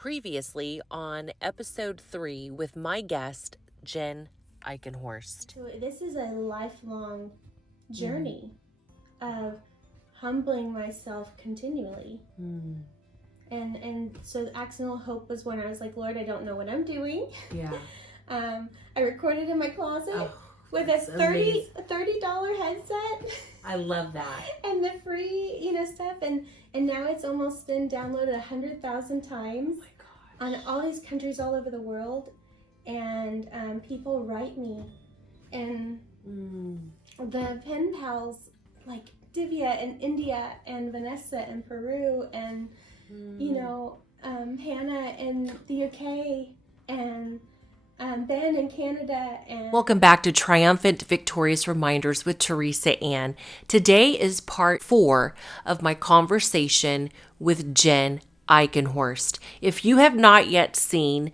Previously on episode 3 with my guest, Jenn Eikenhorst. So this is a lifelong journey of humbling myself continually. And so Accidental Hope was when I was like, Lord, I don't know what I'm doing. Yeah. I recorded in my closet with a $30 headset. I love that. And the free, stuff. And now it's almost been downloaded 100,000 times. Oh my gosh. On all these countries all over the world. And people write me. And the pen pals like Divya in India and Vanessa in Peru and Hannah in the UK and Ben in Canada. And welcome back to Triumphant Victorious Reminders with Teresa Ann. Today is part 4 of my conversation with Jenn Eikenhorst. If you have not yet seen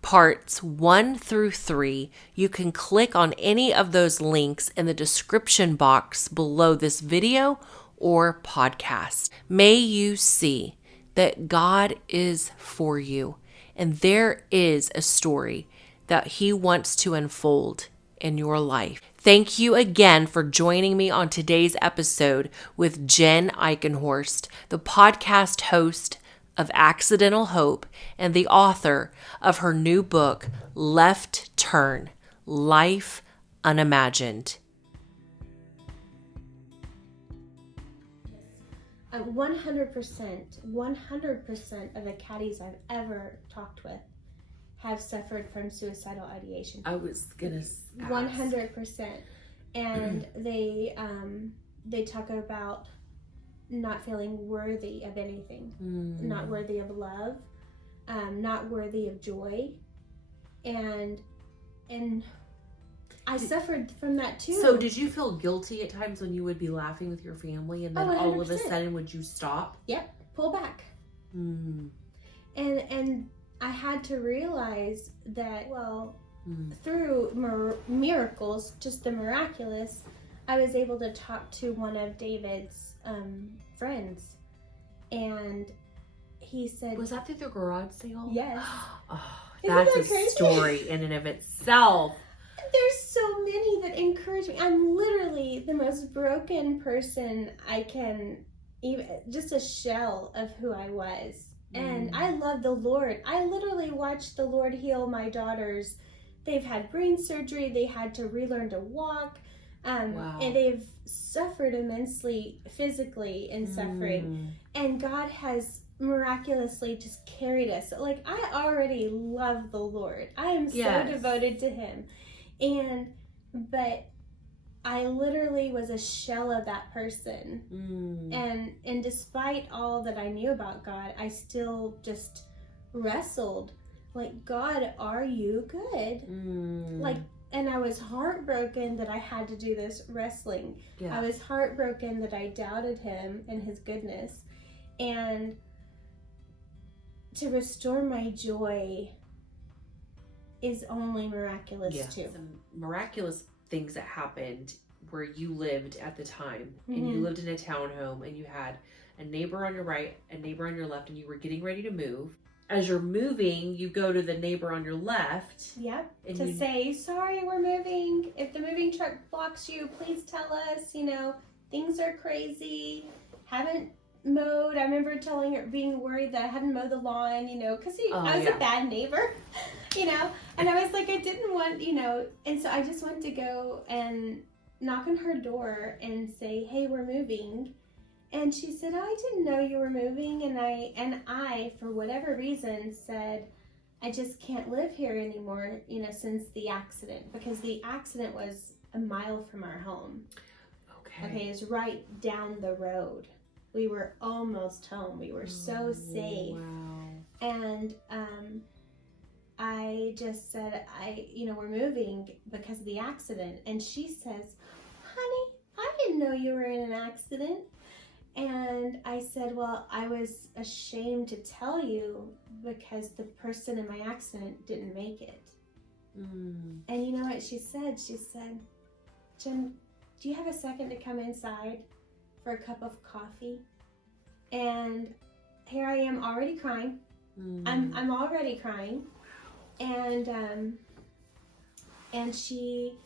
parts 1 through 3, you can click on any of those links in the description box below this video or podcast. May you see that God is for you, and there is a story that He wants to unfold in your life. Thank you again for joining me on today's episode with Jenn Eikenhorst, the podcast host of Accidental Hope and the author of her new book, Left Turn, Life Unimagined. 100% of the caddies I've ever talked with have suffered from suicidal ideation. I was gonna ask. 100%. And they talk about not feeling worthy of anything, not worthy of love, not worthy of joy, and I suffered from that too. So did you feel guilty at times when you would be laughing with your family and then all of a sudden would you stop? Yep, pull back. And I had to realize that, through miracles, just the miraculous, I was able to talk to one of David's friends, and he said, was that through the garage sale? Yes. Oh, that's a story in and of itself. There's so many that encourage me. I'm literally the most broken person I can, even just a shell of who I was. And I love the Lord. I literally watched the Lord heal my daughters. They've had brain surgery. They had to relearn to walk. And they've suffered immensely physically in suffering. And God has miraculously just carried us. Like, I already love the Lord. I am so devoted to Him. But I literally was a shell of that person. And despite all that I knew about God, I still just wrestled. Like, God, are you good? And I was heartbroken that I had to do this wrestling. Yeah. I was heartbroken that I doubted Him and His goodness. And to restore my joy is only miraculous too. Some miraculous things that happened where you lived at the time, and you lived in a townhome, and you had a neighbor on your right, a neighbor on your left, and you were getting ready to move. As you're moving, you go to the neighbor on your left. Yep. And say, sorry, we're moving. If the moving truck blocks you, please tell us. Things are crazy. Haven't mowed. I remember telling her, being worried that I hadn't mowed the lawn, because I was a bad neighbor, And I was like, I didn't want, and so I just wanted to go and knock on her door and say, hey, we're moving. And she said, I didn't know you were moving. And I, for whatever reason, said, I just can't live here anymore, since the accident. Because the accident was a mile from our home. Okay, it was right down the road. We were almost home. We were so safe. Wow. And I just said, we're moving because of the accident. And she says, honey, I didn't know you were in an accident. And I said, well, I was ashamed to tell you because the person in my accident didn't make it. And you know what she said? She said, Jenn, do you have a second to come inside for a cup of coffee? And here I am already crying. I'm already crying. And she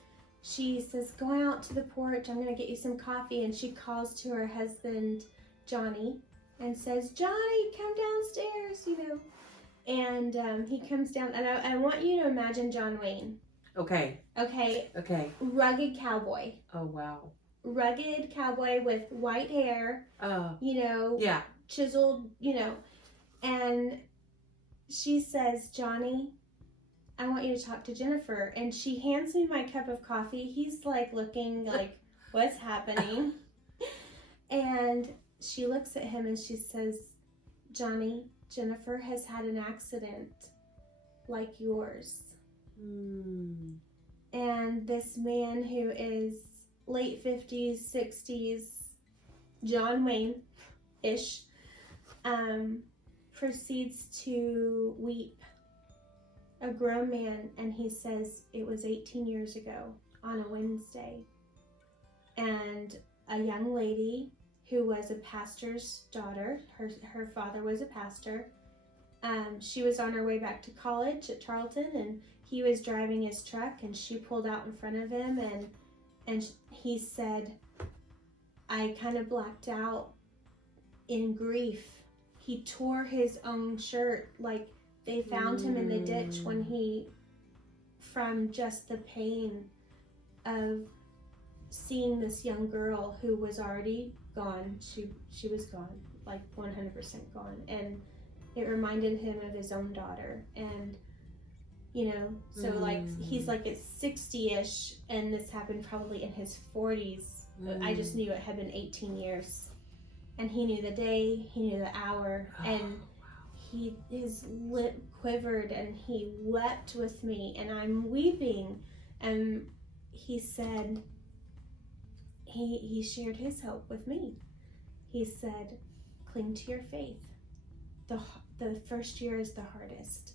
says, go out to the porch, I'm gonna get you some coffee. And she calls to her husband Johnny and says, Johnny, come downstairs, and he comes down, and I want you to imagine John Wayne. Okay. Rugged cowboy. Oh, wow. Rugged cowboy with white hair, chiseled, and she says, Johnny, I want you to talk to Jennifer. And she hands me my cup of coffee. He's like looking like, what's happening? And she looks at him and she says, Johnny, Jennifer has had an accident like yours. And this man who is late 50s, 60s, John Wayne-ish, proceeds to weep. A grown man, and he says it was 18 years ago on a Wednesday. And a young lady who was a pastor's daughter, her father was a pastor, she was on her way back to college at Tarleton, and he was driving his truck, and she pulled out in front of him, and he said, I kind of blacked out in grief. He tore his own shirt, like they found him in the ditch from just the pain of seeing this young girl who was already gone. She was gone, like 100% gone. And it reminded him of his own daughter. And, so like he's like at 60-ish, and this happened probably in his 40s. I just knew it had been 18 years. And he knew the day, he knew the hour, and his lip quivered, and he wept with me, and I'm weeping. And he said, he shared his hope with me. He said, cling to your faith. The first year is the hardest.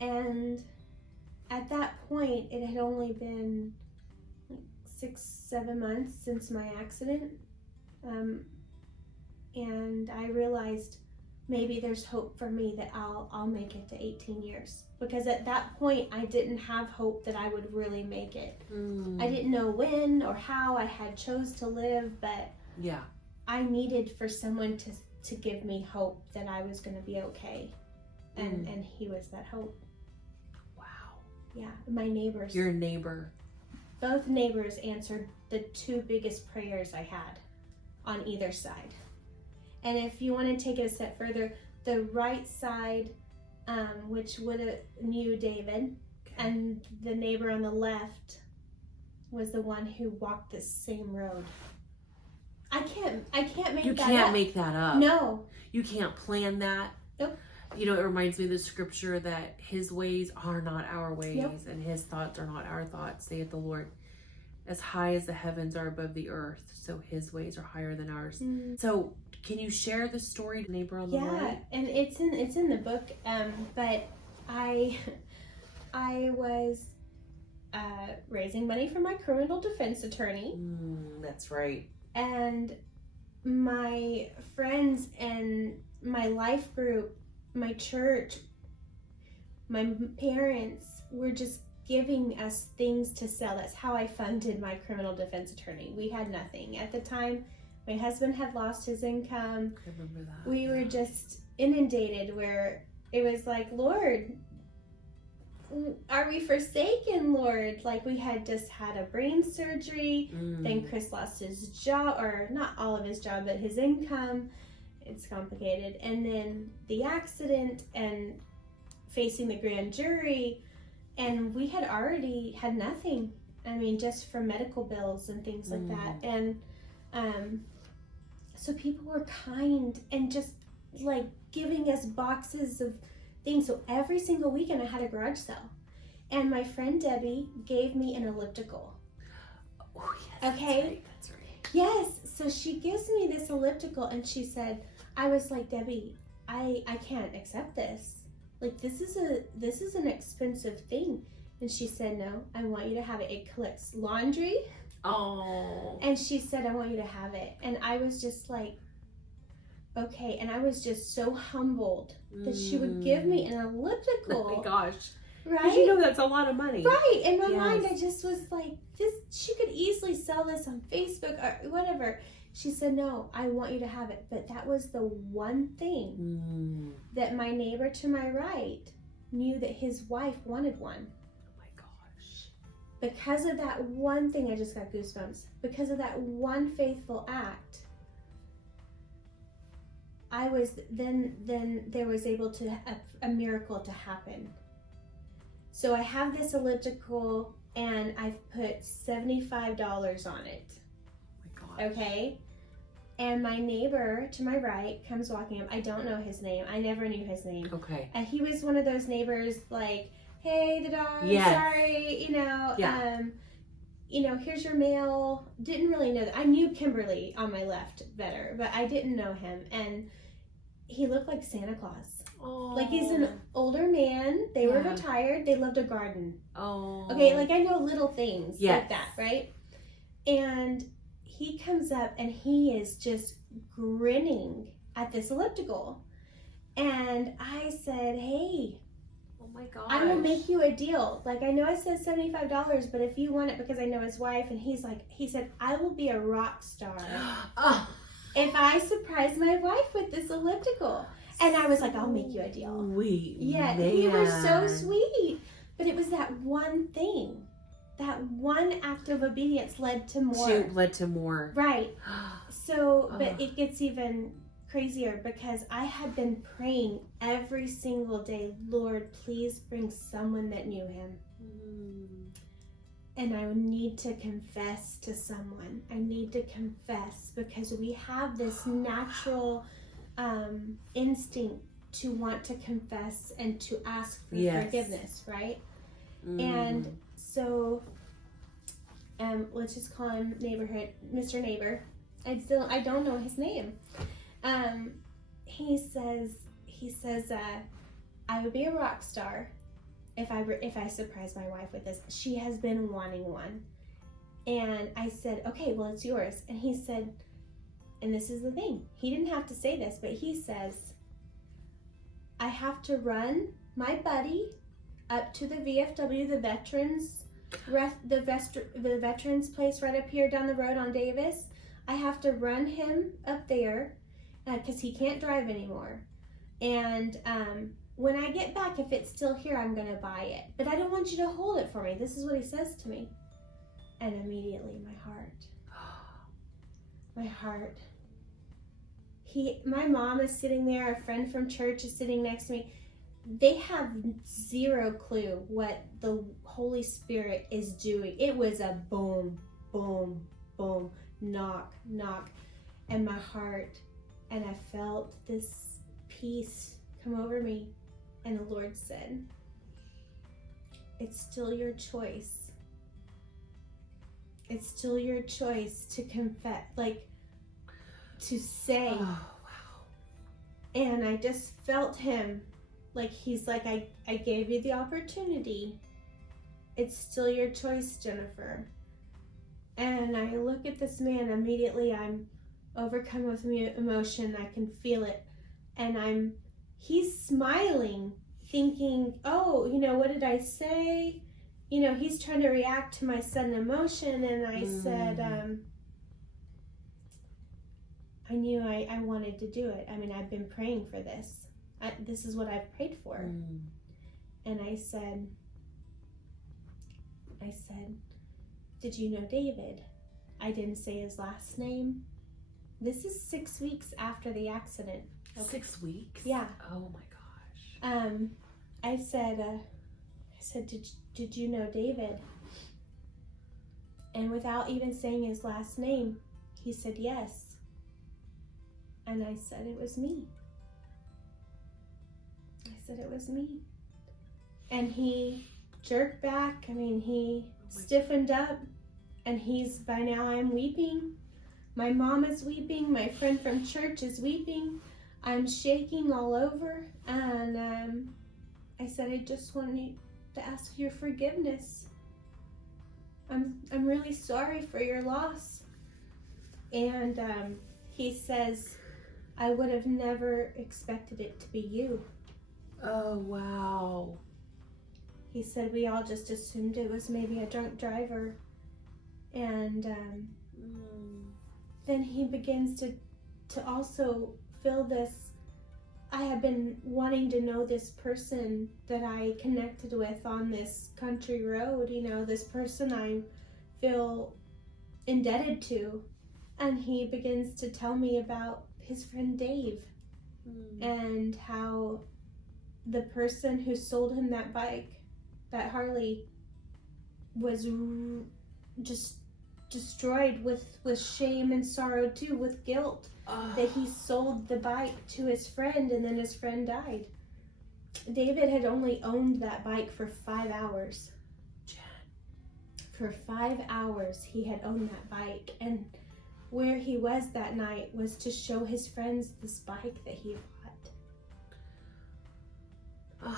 And at that point, it had only been like 6-7 months since my accident. And I realized maybe there's hope for me that I'll make it to 18 years. Because at that point, I didn't have hope that I would really make it. I didn't know when or how I had chose to live, but I needed for someone to give me hope that I was going to be okay. And he was that hope. Wow. Yeah, my neighbors. Your neighbor. Both neighbors answered the 2 biggest prayers I had on either side. And if you want to take it a step further, the right side, which would have knew David, and the neighbor on the left was the one who walked the same road. I can't make that up. You can't make that up. No. You can't plan that. Nope. It reminds me of the scripture that his ways are not our ways, and his thoughts are not our thoughts, saith the Lord. As high as the heavens are above the earth, so his ways are higher than ours. So can you share the story, neighbor on the right? Yeah, and it's in the book, but I was raising money for my criminal defense attorney. That's right. And my friends and my life group, my church, my parents were just giving us things to sell. That's how I funded my criminal defense attorney. We had nothing. At the time, my husband had lost his income. I remember that. We were just inundated, where it was like, Lord, are we forsaken, Lord? Like, we had just had a brain surgery. Then Chris lost his job, or not all of his job, but his income. It's complicated. And then the accident and facing the grand jury. And we had already had nothing. I mean, just for medical bills and things like that. And so people were kind and just like giving us boxes of things. So every single weekend I had a garage sale. And my friend Debbie gave me an elliptical. Oh, yes. Okay. That's right. Yes. So she gives me this elliptical, and she said, I was like, Debbie, I can't accept this. Like, this is an expensive thing. And she said, no, I want you to have it. It collects laundry. Oh. And she said, I want you to have it. And I was just like, okay, and I was just so humbled that she would give me an elliptical. Oh my gosh. Right? Because you know that's a lot of money. Right. In my mind, I just was like, she could easily sell this on Facebook or whatever. She said, no, I want you to have it. But that was the one thing that my neighbor to my right knew that his wife wanted one. Oh my gosh. Because of that one thing, I just got goosebumps. Because of that one faithful act, I was, then there was able to, a miracle to happen. So I have this elliptical and I've put $75 on it. Oh my gosh. Okay? And my neighbor to my right comes walking up. I don't know his name. I never knew his name. Okay. And he was one of those neighbors like, hey, the dog, sorry, here's your mail. Didn't really know that. I knew Kimberly on my left better, but I didn't know him. And he looked like Santa Claus. Oh. Like he's an older man. They were retired. They loved a garden. Oh. Okay, like I know little things like that, right? And he comes up and he is just grinning at this elliptical. And I said, hey, oh my gosh, I will make you a deal. Like, I know it says $75, but if you want it, because I know his wife, and he said, I will be a rock star if I surprise my wife with this elliptical. And I was like, I'll make you a deal. Sweet. Yeah, man. he was so sweet. But it was that one thing. That one act of obedience led to more. Led to more. Right. So, but it gets even crazier because I had been praying every single day, Lord, please bring someone that knew him. And I need to confess to someone. I need to confess because we have this natural instinct to want to confess and to ask for forgiveness, right? And so let's just call him Mr. Neighbor. I don't know his name. He says I would be a rock star if I surprise my wife with this. She has been wanting one. And I said, okay, well, it's yours. And he said, and this is the thing, he didn't have to say this, but he says, I have to run my buddy up to the VFW, the veterans place right up here down the road on Davis. I have to run him up there because he can't drive anymore. And when I get back, if it's still here, I'm going to buy it. But I don't want you to hold it for me. This is what he says to me. And immediately my heart. My mom is sitting there. A friend from church is sitting next to me. They have zero clue what the Holy Spirit is doing. It was a boom, boom, boom, knock, knock. And my heart, and I felt this peace come over me. And the Lord said, it's still your choice. It's still your choice to confess, to say. Oh, wow. And I just felt him, he's like, I gave you the opportunity. It's still your choice, Jennifer. And I look at this man, immediately I'm overcome with emotion. I can feel it. And he's smiling, thinking, oh, what did I say? He's trying to react to my sudden emotion. And I said, I knew I wanted to do it. I mean, I've been praying for this. This is what I've prayed for. And I said, did you know David? I didn't say his last name. This is 6 weeks after the accident. Okay. 6 weeks? Yeah. Oh my gosh. I said, did you know David? And without even saying his last name, he said yes. And I said, it was me. And he jerked back. I mean, he stiffened up. And by now I'm weeping. My mom is weeping. My friend from church is weeping. I'm shaking all over. And I said, I just wanted to ask your forgiveness. I'm really sorry for your loss. And he says, I would have never expected it to be you. Oh, wow. He said we all just assumed it was maybe a drunk driver. And then he begins to also feel this. I have been wanting to know this person that I connected with on this country road, this person I feel indebted to. And he begins to tell me about his friend Dave and how the person who sold him that bike, that Harley, was just destroyed with shame and sorrow too, with guilt that he sold the bike to his friend and then his friend died. David had only owned that bike for 5 hours. For 5 hours he had owned that bike, and where he was that night was to show his friends this bike that he bought.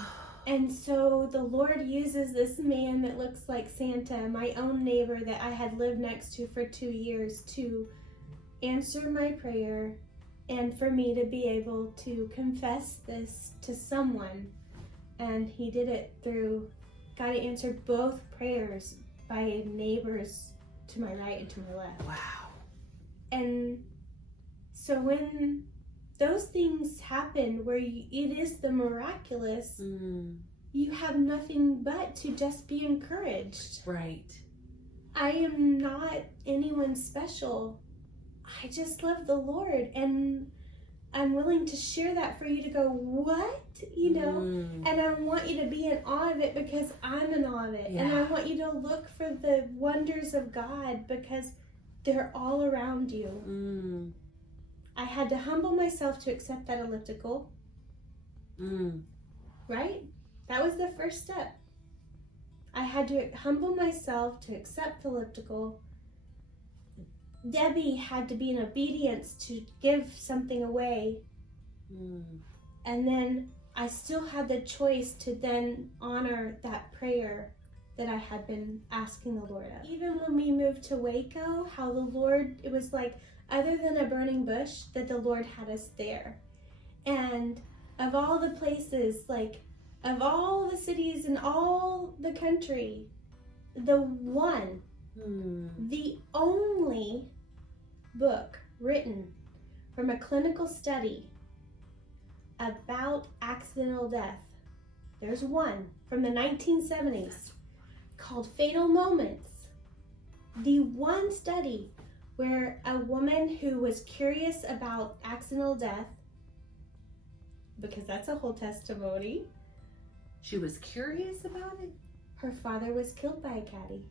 And so the Lord uses this man that looks like Santa, my own neighbor that I had lived next to for 2 years, to answer my prayer and for me to be able to confess this to someone. And he did it through, God answered both prayers by neighbors to my right and to my left. Wow. And so when those things happen where it is the miraculous, you have nothing but to just be encouraged. Right. I am not anyone special. I just love the Lord, and I'm willing to share that for you to go, what? And I want you to be in awe of it because I'm in awe of it. Yeah. And I want you to look for the wonders of God because they're all around you. I had to humble myself to accept that elliptical. Right? That was the first step. I had to humble myself to accept the elliptical. Debbie had to be in obedience to give something away. And then I still had the choice to then honor that prayer that I had been asking the Lord of. Even when we moved to Waco, how the Lord, it was like, other than a burning bush, that the Lord had us there. And of all the places, like, of all the cities in all the country, the only book written from a clinical study about accidental death, there's one from the 1970s called Fatal Moments. The one study where a woman who was curious about accidental death, because that's a whole testimony. She was curious about it? Her father was killed by a caddy.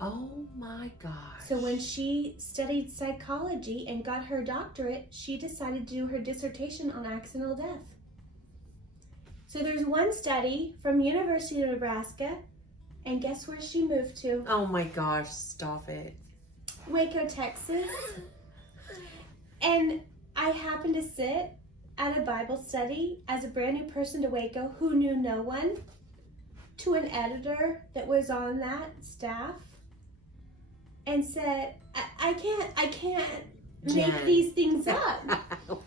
Oh my gosh. So when she studied psychology and got her doctorate, she decided to do her dissertation on accidental death. So there's one study from University of Nebraska, and guess where she moved to? Oh my gosh, stop it. Waco, Texas. And I happened to sit at a Bible study as a brand new person to Waco who knew no one, to an editor that was on that staff, and said, I can't Jenn. make these things up. Oh,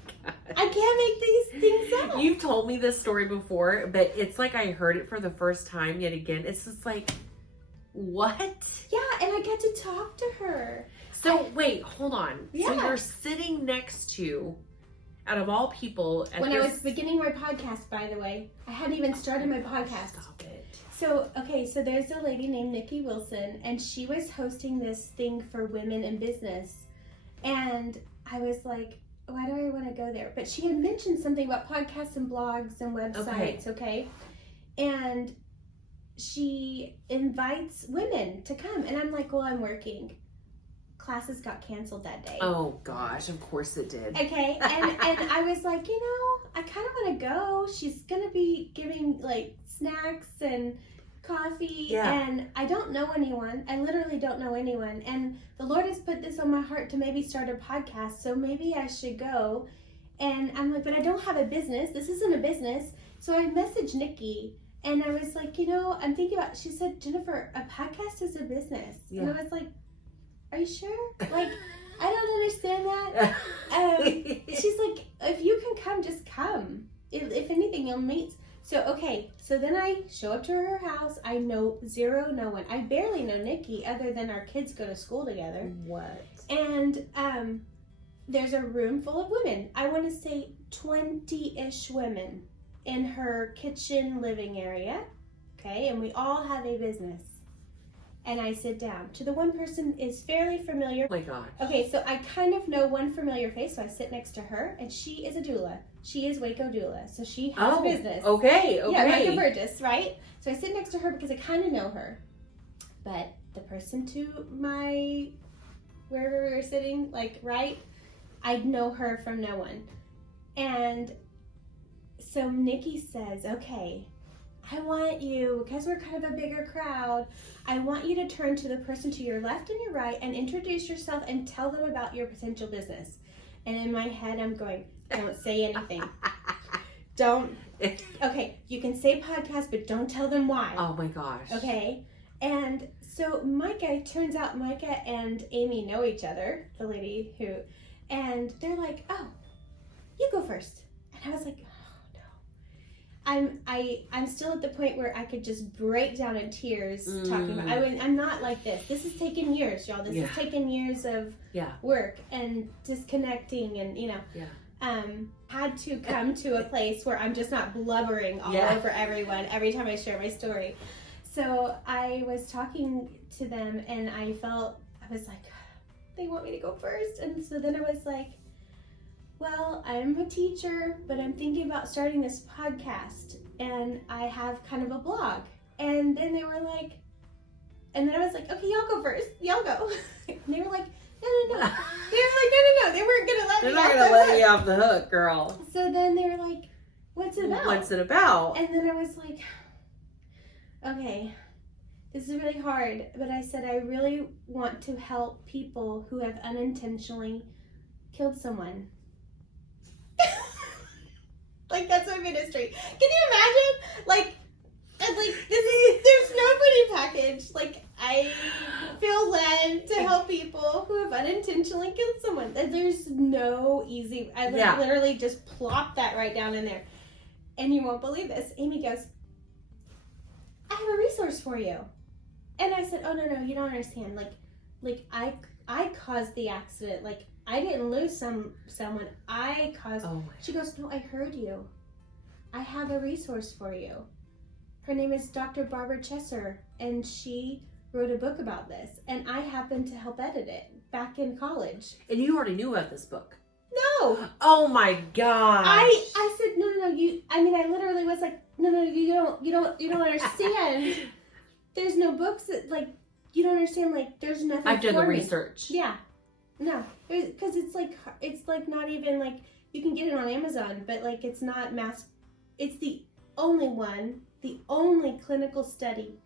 I can't make these things up. You've told me this story before, but it's like I heard it for the first time yet again. It's just like, what? Yeah, and I get to talk to her. So wait, hold on. Yeah. So you're sitting next to, out of all people, at When this... I was beginning my podcast, by the way, I hadn't even started my podcast. Stop it. So there's a lady named Nikki Wilson, and she was hosting this thing for women in business. And I was like, why do I want to go there? But she had mentioned something about podcasts and blogs and websites, okay? And she invites women to come. And I'm like, well, I'm working. Classes got canceled that day. Oh gosh, of course it did. Okay, and I was like, I kind of want to go. She's going to be giving like snacks and coffee, and I don't know anyone. I literally don't know anyone, and the Lord has put this on my heart to maybe start a podcast, so maybe I should go. And I'm like, but I don't have a business. This isn't a business. So I messaged Nikki, and I was like, I'm thinking about, she said, Jennifer, a podcast is a business. And I was like, are you sure? Like, I don't understand that. She's exciting. You'll meet. So then I show up to her house. I know no one. I barely know Nikki other than our kids go to school together. What? And there's a room full of women. I want to say 20-ish women in her kitchen living area. Okay, and we all have a business. And I sit down. To the one person is fairly familiar. Oh my gosh. Okay, so I kind of know one familiar face, so I sit next to her, and she is a doula. She is Waco doula, so she has a business. Okay. Yeah, Waco Burgess, right? So I sit next to her because I kind of know her. But the person to wherever we were sitting, like right, I'd know her from no one. And so Nikki says, okay, I want you, because we're kind of a bigger crowd, I want you to turn to the person to your left and your right and introduce yourself and tell them about your potential business. And in my head, I'm going, don't say anything. Okay, you can say podcast, but don't tell them why. Oh my gosh. Okay, and so turns out Micah and Amy know each other, the lady and they're like, oh, you go first. And I was like, I'm still at the point where I could just break down in tears talking about. I'm not like this. This has taken years, y'all. This has taken years of work and disconnecting, and had to come to a place where I'm just not blubbering all over everyone every time I share my story. So I was talking to them, and I was like, they want me to go first, and so then I was like, well, I'm a teacher, but I'm thinking about starting this podcast, and I have kind of a blog. And then they were like, and then I was like, okay, y'all go first. Y'all go. And they were like, no. They were like, no. They weren't going to let me off the hook. They're not going to let you off the hook, girl. So then they were like, what's it about? What's it about? And then I was like, okay, this is really hard. But I said, I really want to help people who have unintentionally killed someone. Like, that's my ministry. Can you imagine? Like there's nobody package. Like, I feel led to help people who have unintentionally killed someone. There's no easy. I literally just plop that right down in there. And you won't believe this. Amy goes, I have a resource for you. And I said, oh, no, you don't understand. Like I caused the accident. Like, I didn't lose someone. I caused. Oh. She goes, no, I heard you. I have a resource for you. Her name is Dr. Barbara Chesser, and she wrote a book about this. And I happened to help edit it back in college. And you already knew about this book? No. Oh my gosh. I said, no. I literally was like, no, you don't understand. There's no books that, like, you don't understand. Like, there's nothing. I've done the me. research. Yeah. No, because it's like not even like, you can get it on Amazon, but like it's not mass. It's the only clinical study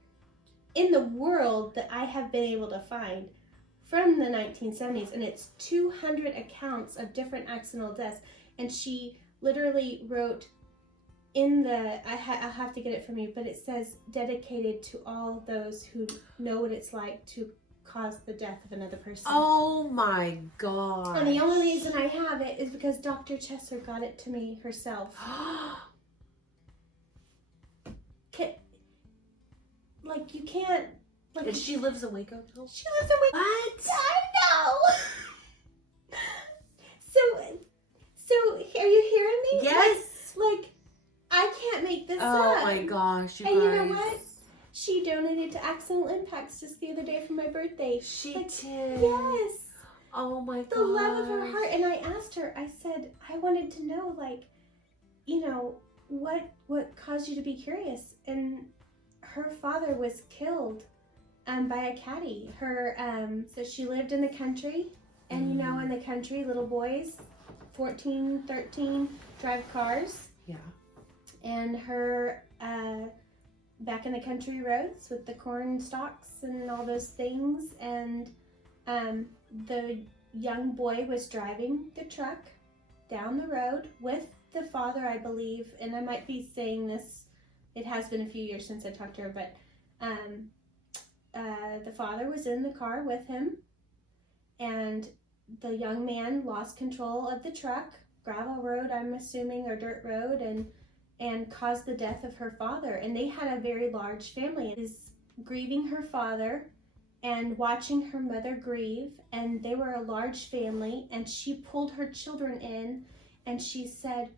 in the world that I have been able to find from the 1970s, and it's 200 accounts of different accidental deaths. And she literally wrote in I'll have to get it from you, but it says dedicated to all those who know what it's like to cause the death of another person. Oh my god! And the only reason I have it is because Dr. Chesser got it to me herself. Like, you can't. Like, and she lives in Waco too? She lives in Waco. What? I know. So are you hearing me? Yes. Like I can't make this up. Oh my gosh, you know what? She donated to Accidental Impacts just the other day for my birthday. She did? Yes. Oh my god. The love of her heart. And I asked her, I said, I wanted to know, like, what caused you to be curious? And her father was killed by a caddy. So she lived in the country. And in the country, little boys, 14, 13, drive cars. Yeah. And her back in the country roads with the corn stalks and all those things, and the young boy was driving the truck down the road with the father, I believe, and I might be saying this, it has been a few years since I talked to her, but the father was in the car with him, and the young man lost control of the truck, gravel road, I'm assuming, or dirt road, and and caused the death of her father. And they had a very large family. Is grieving her father and watching her mother grieve, and they were a large family, and she pulled her children in and she said,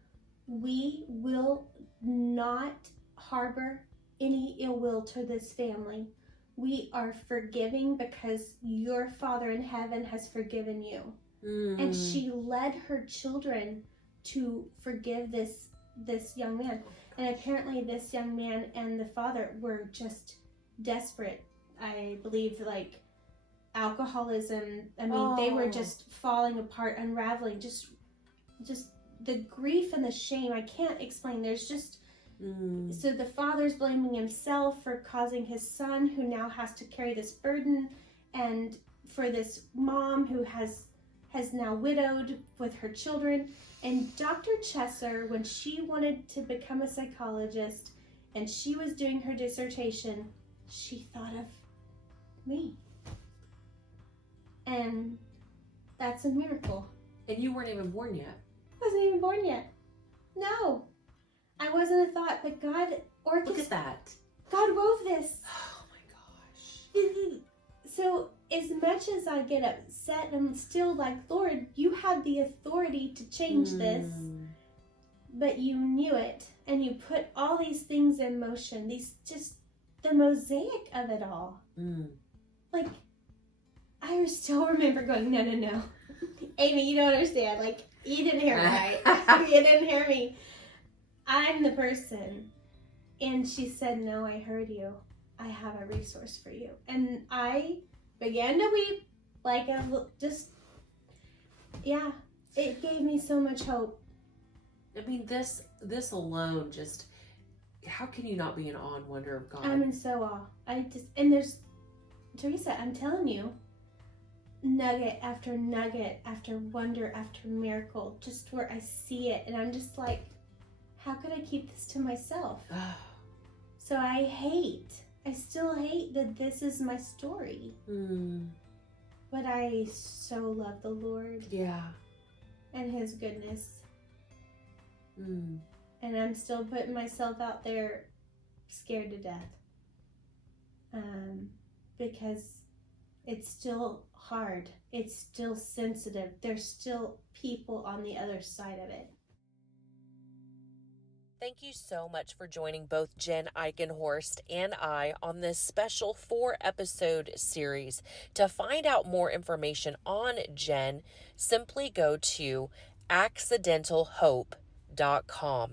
we will not harbor any ill will to this family. We are forgiving because your Father in heaven has forgiven you. And she led her children to forgive this young man. And apparently this young man and the father were just desperate. I believe like alcoholism. I mean, they were just falling apart, unraveling, just the grief and the shame. I can't explain. There's just so the father's blaming himself for causing his son, who now has to carry this burden, and for this mom who has now widowed with her children. And Dr. Chesser, when she wanted to become a psychologist and she was doing her dissertation, she thought of me. And that's a miracle. And you weren't even born yet. I wasn't even born yet. No. I wasn't a thought, but God orchestrated. Look at that. God wove this. Oh my gosh. So as much as I get upset, I'm still like, Lord, you had the authority to change this, but you knew it, and you put all these things in motion. These just the mosaic of it all. Like, I still remember going, no, Amy, you don't understand. Like, you didn't hear me right. You didn't hear me. I'm the person. And she said, no, I heard you. I have a resource for you. And I began to weep. Like, it gave me so much hope. I mean, this alone just, how can you not be in awe and wonder of God? I'm in so awe. And there's, Teresa, I'm telling you, nugget after nugget after wonder after miracle, just where I see it. And I'm just like, how could I keep this to myself? So I still hate that this is my story. But I so love the Lord. Yeah. And his goodness. And I'm still putting myself out there scared to death. Because it's still hard. It's still sensitive. There's still people on the other side of it. Thank you so much for joining both Jenn Eikenhorst and I on this special 4-episode series. To find out more information on Jenn, simply go to accidentalhope.com.